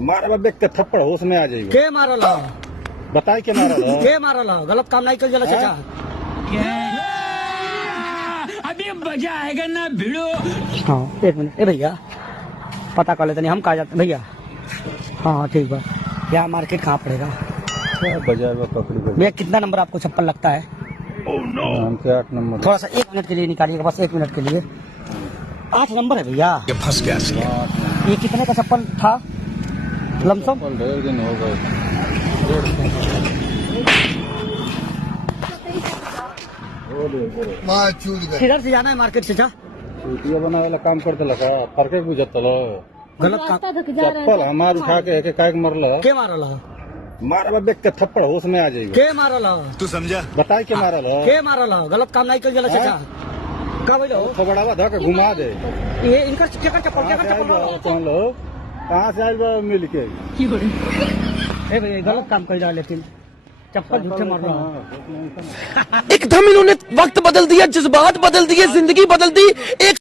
मारा देख के थप्पड़ होश में आ जाएगा। के मारल हो? बताई के मारल हो? के मारल हो? गलत काम नहीं कर जला चाचा। अभी मजा आएगा ना भिड़ो। हाँ एक मिनट, ए भैया पता कर लेते नहीं हम कहा जाते भैया। हाँ ठीक बा। यहाँ मार्केट कहाँ पड़ेगा? बाजार में पकड़ी गई। भैया कितना नंबर आपको चप्पल लगता है? हमसे 8 नंबर। थोड़ा सा 1 मिनट के लिए निकालिएगा, बस 1 मिनट के लिए। 8 नंबर है भैया। ये फंस गया सी। ये कितने का चप्पल था लमसम? 1.5 दिन हो गए। किधर से जाना है मार्केट से? जा चूतिया बना वाला काम करते लगा फरके बुझत लो। गलत काम। चप्पल हमार उठा के एक एक मरल। के मारल हो? मारा देख के थप्पड़ होश में आ जाएगा। के मारल हो? तू समझा? बताई के मारल हो? के मारल हो? गलत काम नहीं कर जला चाचा। का बोलो? थोबड़ावा धक घुमा दे। ये इनका चप्पल कौन लोग कहाँ से आए मिल के? ए भैया गलत काम कर रहा है, लेकिन चप्पल झूठे मार रहा है। एकदम इन्होंने वक्त बदल दिया, जज्बात बदल दिए, जिंदगी बदल दी। एक